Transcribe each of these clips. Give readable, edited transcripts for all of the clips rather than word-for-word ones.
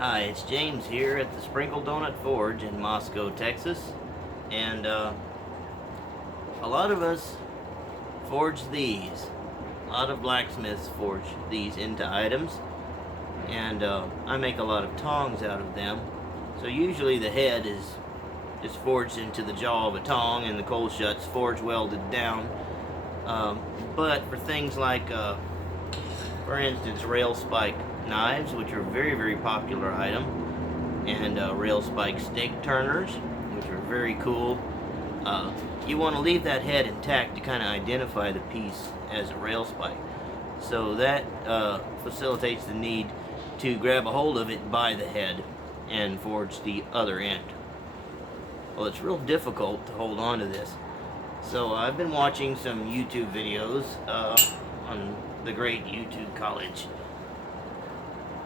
Hi, it's James here at the Sprinkle Donut Forge in Moscow, Texas, and a lot of us forge these. A lot of blacksmiths forge these into items, and I make a lot of tongs out of them. So usually the head is just forged into the jaw of a tong and the cold shut's forge welded down. But for things like, for instance, rail spike knives, which are a very, very popular item, and rail spike stake turners, which are very cool. You want to leave that head intact to kind of identify the piece as a rail spike. So that facilitates the need to grab a hold of it by the head and forge the other end. Well, it's real difficult to hold on to this. So I've been watching some YouTube videos on the great YouTube college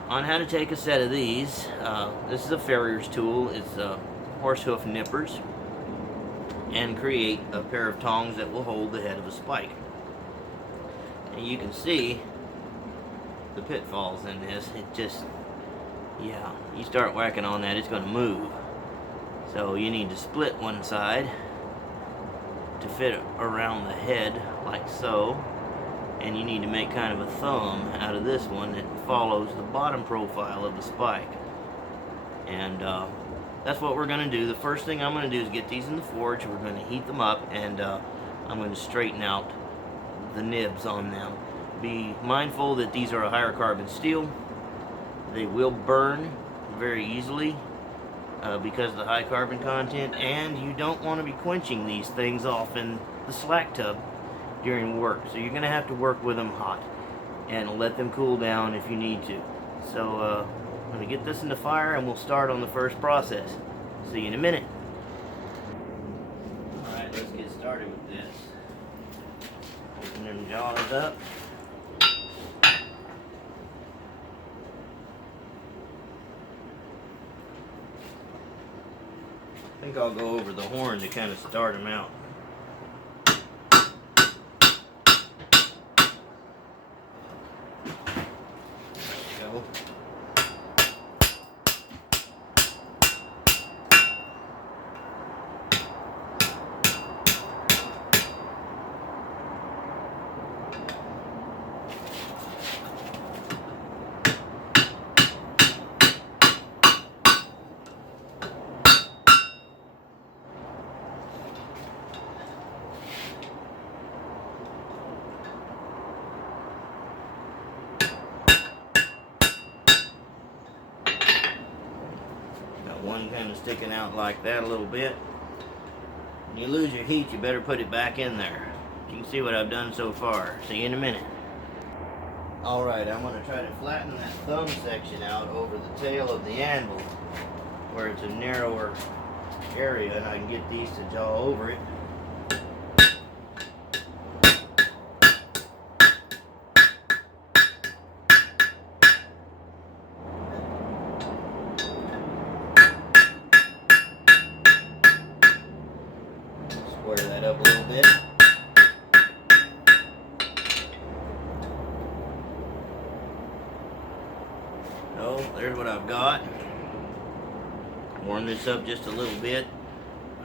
on how to take a set of these. This is a farrier's tool. It's horse hoof nippers, and create a pair of tongs that will hold the head of a spike. And you can see the pitfalls in this. It just, yeah, you start whacking on that, it's going to move. So you need to split one side to fit around the head like so, and you need to make kind of a thumb out of this one that follows the bottom profile of the spike. And that's what we're going to do. The first thing I'm going to do is get these in the forge. We're going to heat them up, and I'm going to straighten out the nibs on them. Be mindful that these are a higher carbon steel. They will burn very easily because of the high carbon content, and you don't want to be quenching these things off in the slack tub during work. So you're going to have to work with them hot and let them cool down if you need to. So I'm going to get this in the fire and we'll start on the first process. See you in a minute. Alright, let's get started with this. Open them jaws up. I think I'll go over the horn to kind of start them out. There we go. One kind of sticking out like that a little bit. When you lose your heat, you better put it back in there. You can see what I've done so far. See you in a minute. Alright, I'm going to try to flatten that thumb section out over the tail of the anvil where it's a narrower area, and I can get these to jaw over it. Square that up a little bit. So there's what I've got. Warm this up just a little bit.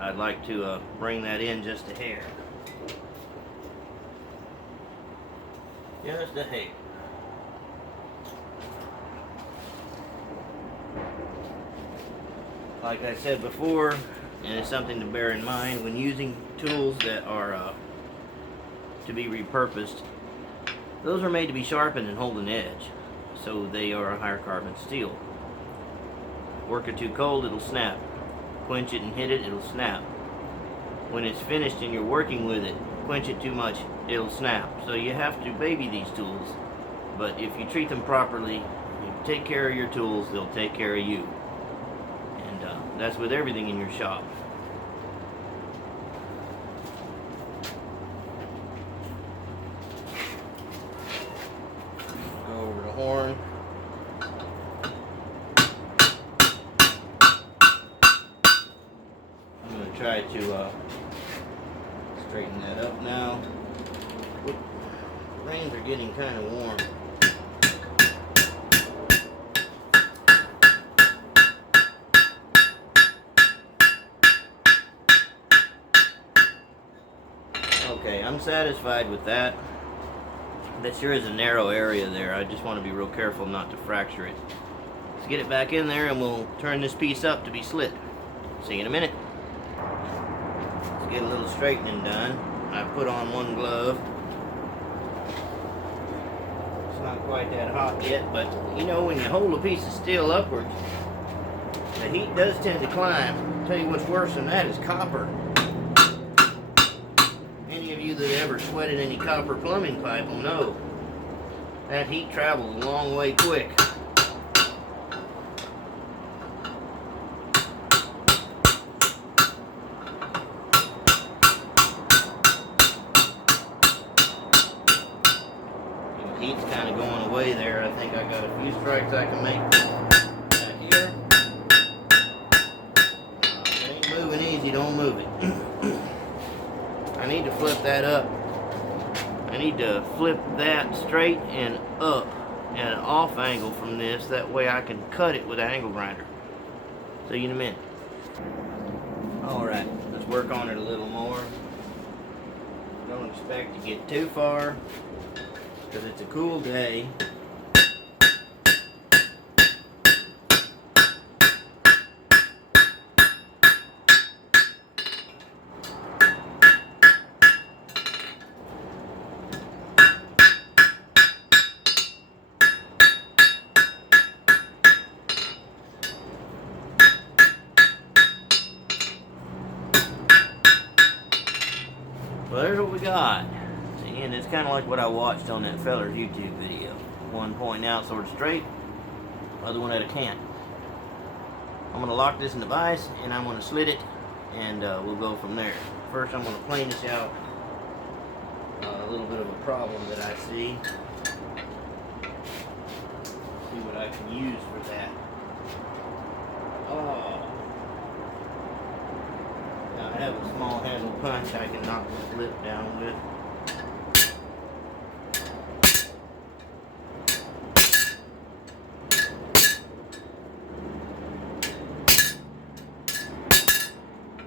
I'd like to bring that in just a hair. Just a hair. Like I said before, and it's something to bear in mind when using tools that are to be repurposed. Those are made to be sharpened and hold an edge, so they are a higher carbon steel. Work it too cold, it'll snap. Quench it and hit it, it'll snap. When it's finished and you're working with it, quench it too much, it'll snap. So you have to baby these tools, but if you treat them properly, you take care of your tools, they'll take care of you. That's with everything in your shop. Go over the horn. I'm going to try to straighten that up now. Reins are getting kind of warm. Okay, I'm satisfied with that. That sure is a narrow area there. I just want to be real careful not to fracture it. Let's get it back in there and we'll turn this piece up to be slit. See you in a minute. Let's get a little straightening done. I put on one glove. It's not quite that hot yet, but you know, when you hold a piece of steel upwards, the heat does tend to climb. I'll tell you what's worse than that is copper. Any of you that ever sweated any copper plumbing pipe will know that heat travels a long way quick. The heat's kind of going away there. I think I got a few strikes I can make right here. It ain't moving easy, don't move it. I need to flip that up. I need to flip that straight and up at an off angle from this. That way I can cut it with an angle grinder. See you in a minute. Alright, let's work on it a little more. Don't expect to get too far because it's a cool day. Well, there's what we got. See, and it's kind of like what I watched on that feller's YouTube video. One pointing out sort of straight, other one at a cant. I'm going to lock this in the vise, and I'm going to slit it, and we'll go from there. First, I'm going to plane this out. A little bit of a problem that I see. See what I can use for that. Oh. Now I have a small handle punch I can knock this lip down with.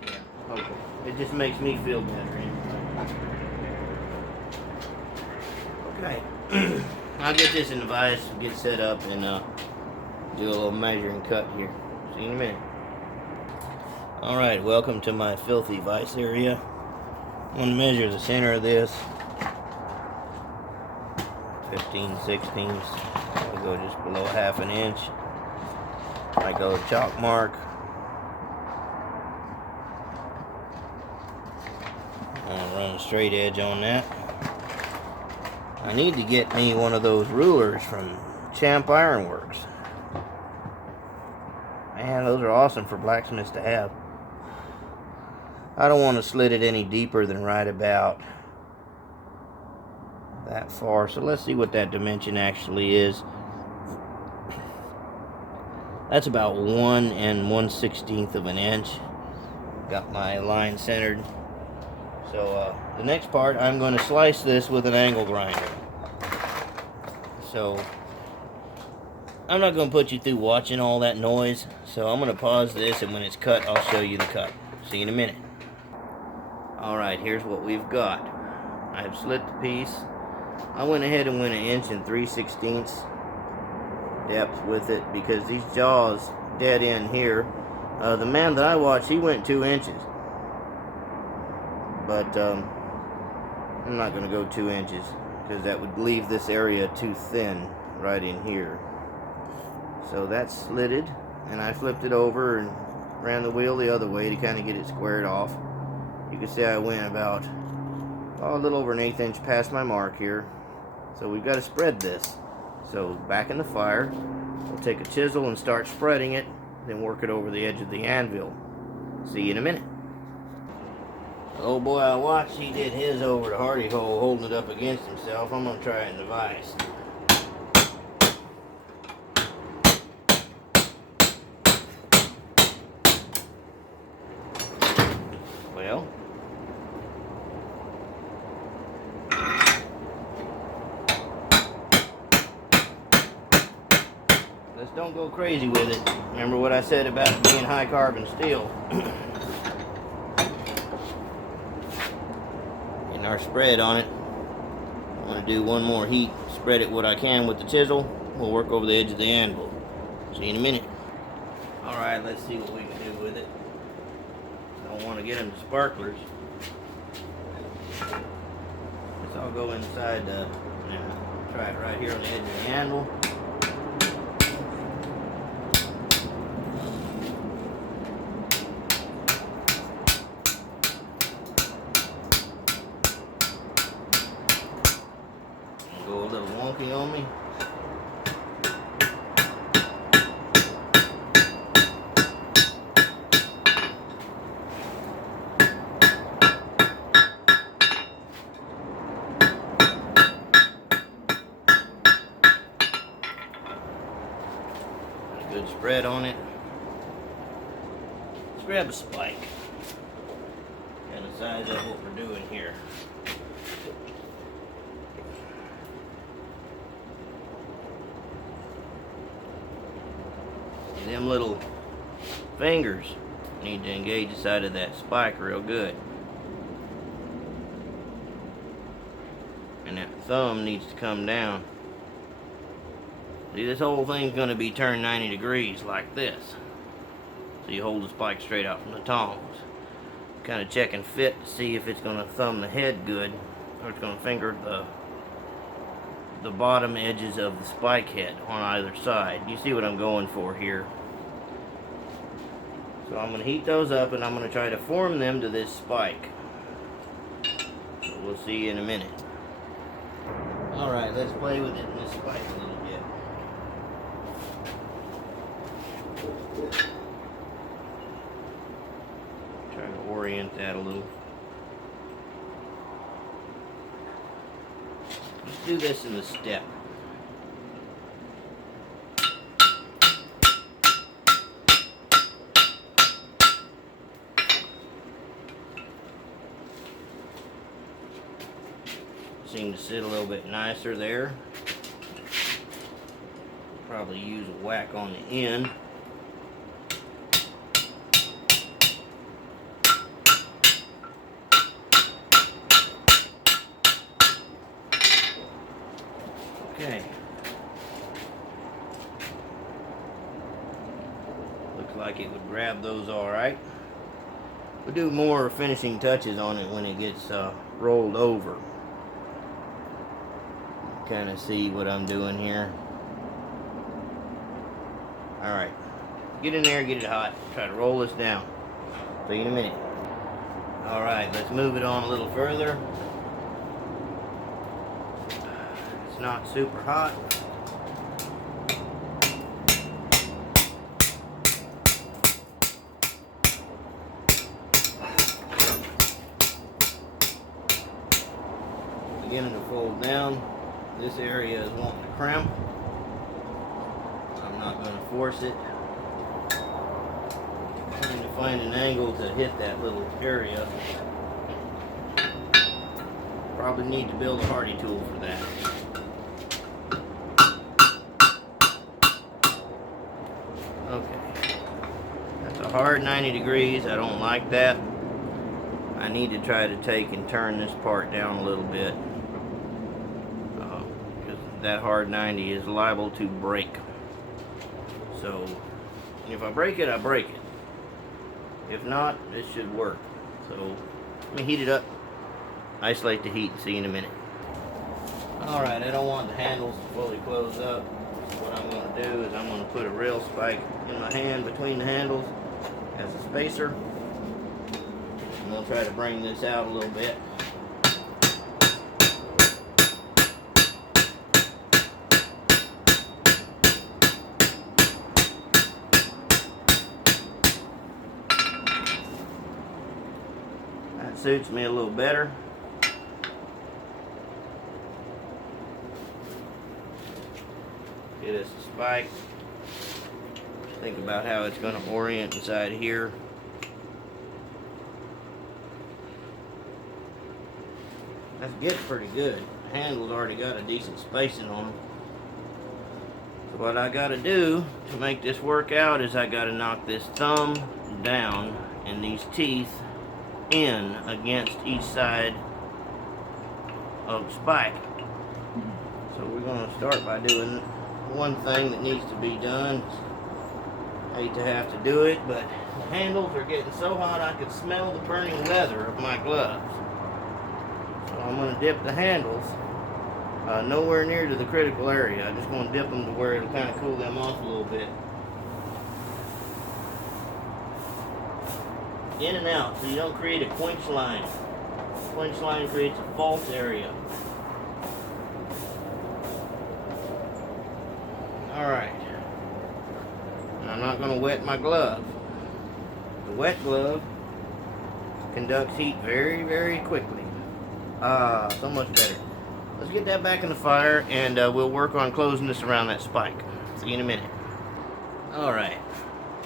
Yeah, okay. It just makes me feel better anyway. Okay. I'll get this in the vise, get set up, and do a little measuring cut here. See you in a minute. Alright, welcome to my filthy vise area. I'm going to measure the center of this. 15/16. I'll go just below ½ an inch. I go chalk mark. I'm going to run a straight edge on that. I need to get me one of those rulers from Champ Ironworks. Man, those are awesome for blacksmiths to have. I don't want to slit it any deeper than right about that far. So let's see what that dimension actually is. That's about 1 1/16 of an inch. Got my line centered. So the next part, I'm going to slice this with an angle grinder. So I'm not going to put you through watching all that noise. So I'm going to pause this, and when it's cut, I'll show you the cut. See you in a minute. Alright, here's what we've got. I've slit the piece. I went ahead and went 1 3/16 depth with it because these jaws dead end here. The man that I watched, he went 2 inches. But I'm not going to go 2 inches because that would leave this area too thin right in here. So that's slitted, and I flipped it over and ran the wheel the other way to kind of get it squared off. You can see I went about a little over 1/8 inch past my mark here. So we've got to spread this. So back in the fire, we'll take a chisel and start spreading it, then work it over the edge of the anvil. See you in a minute. The old boy I watched, he did his over the hardy hole, holding it up against himself. I'm going to try it in the vise. Well, let's don't go crazy with it. Remember what I said about it being high carbon steel. And our spread on it. I'm going to do one more heat, spread it what I can with the chisel. We'll work over the edge of the anvil. See you in a minute. Alright, let's see what we can do with it. I don't want to get them to sparklers. Let's all go inside try it right here on the edge of the anvil. Go a little wonky on me. Good spread on it. Let's grab a spike. Kind of size up what we're doing here. Them little fingers need to engage the side of that spike real good. And that thumb needs to come down. See, this whole thing's going to be turned 90 degrees like this. So you hold the spike straight out from the tongs. Kind of check and fit to see if it's going to thumb the head good, or it's going to finger the bottom edges of the spike head on either side. You see what I'm going for here. So I'm going to heat those up and I'm going to try to form them to this spike. So we'll see you in a minute. Alright, let's play with it in this spike a little bit. Try to orient that a little. Let's do this in the step. Seem to sit a little bit nicer there. Probably use a whack on the end. Okay. Looks like it would grab those all right. We'll do more finishing touches on it when it gets rolled over. Kind of see what I'm doing here. Alright, get in there, get it hot, try to roll this down. See you in a minute. Alright, let's move it on a little further. It's not super hot. Beginning to fold down. This area is wanting to crimp. I'm not going to force it. I need to find an angle to hit that little area. Probably need to build a hardy tool for that. Okay. That's a hard 90 degrees. I don't like that. I need to try to take and turn this part down a little bit. That hard 90 is liable to break. So if I break it, I break it. If not, this should work. So let me heat it up, isolate the heat, and see you in a minute. Alright, I don't want the handles to fully close up. So what I'm going to do is I'm going to put a rail spike in my hand between the handles as a spacer. I'm going to try to bring this out a little bit. Suits me a little better. Get us a spike. Think about how it's going to orient inside here. That's getting pretty good. The handle's already got a decent spacing on them. So what I got to do to make this work out is I got to knock this thumb down and these teeth in against each side of spike. So we're going to start by doing one thing that needs to be done. I hate to have to do it, but the handles are getting so hot I can smell the burning leather of my gloves. So I'm going to dip the handles nowhere near to the critical area. I'm just going to dip them to where it'll kind of cool them off a little bit. In and out, so you don't create a quench line. Quench line creates a false area. Alright. I'm not going to wet my glove. The wet glove conducts heat very, very quickly. So much better. Let's get that back in the fire, and we'll work on closing this around that spike. See you in a minute. Alright.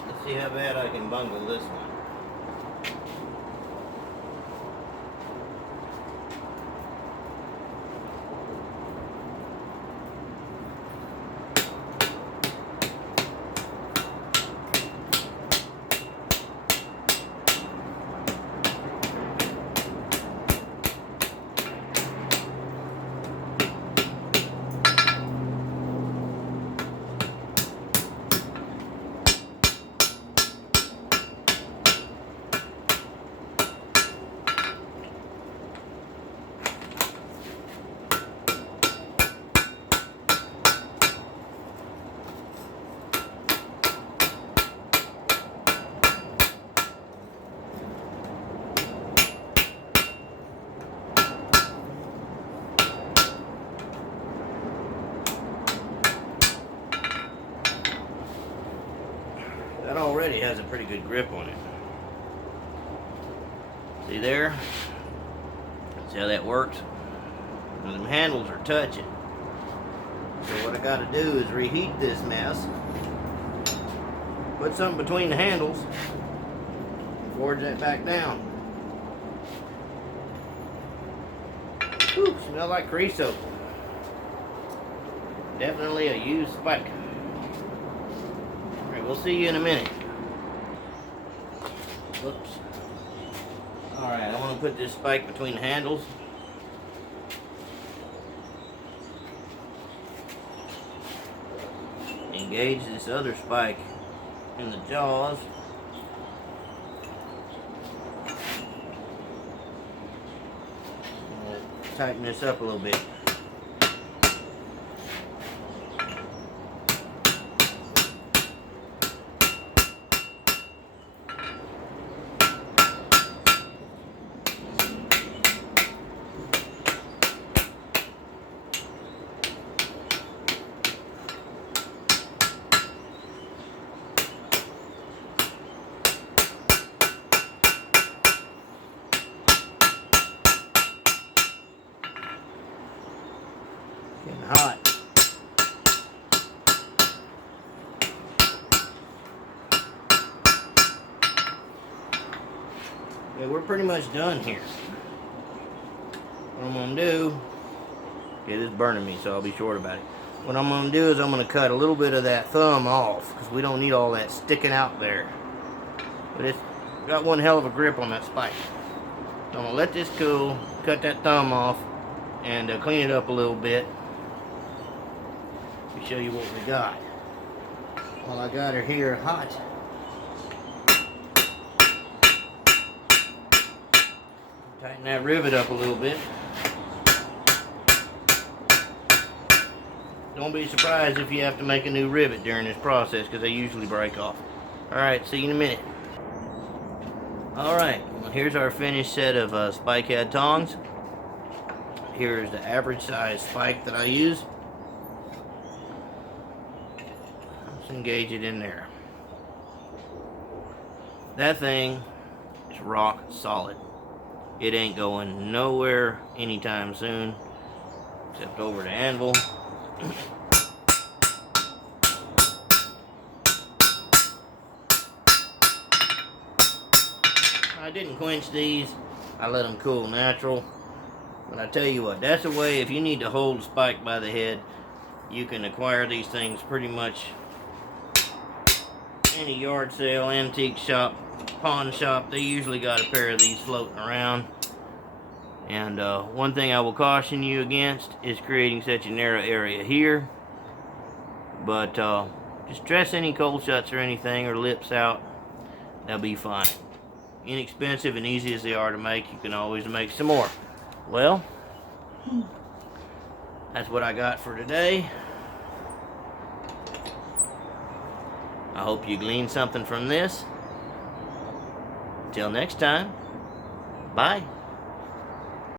Let's see how bad I can bungle this one. That already has a pretty good grip on it. See there? See how that works? And them handles are touching. So what I gotta do is reheat this mess. Put something between the handles. Forge that back down. Whew, smell like creosote. Definitely a used spike. We'll see you in a minute. Whoops. Alright, I want to put this spike between the handles. Engage this other spike in the jaws. Tighten this up a little bit. Getting hot. Okay, we're pretty much done here. What I'm going to do, okay, this is burning me, so I'll be short about it. What I'm going to do is I'm going to cut a little bit of that thumb off, because we don't need all that sticking out there. But it's got one hell of a grip on that spike. So I'm going to let this cool, cut that thumb off, and clean it up a little bit. Let me show you what we got. While I got her here hot, tighten that rivet up a little bit. Don't be surprised if you have to make a new rivet during this process, because they usually break off. Alright, see you in a minute. Alright, well, here's our finished set of spike head tongs. Here's the average size spike that I use. Let's engage it in there. That thing is rock solid. It ain't going nowhere anytime soon, except over the anvil. I didn't quench these. I let them cool natural. But I tell you what, that's a way, if you need to hold a spike by the head, you can acquire these things pretty much any yard sale, antique shop, pawn shop. They usually got a pair of these floating around. And one thing I will caution you against is creating such a narrow area here. But just dress any cold shuts or anything, or lips out. They'll be fine. Inexpensive and easy as they are to make, you can always make some more. Well, that's what I got for today. I hope you gleaned something from this. Till next time, bye.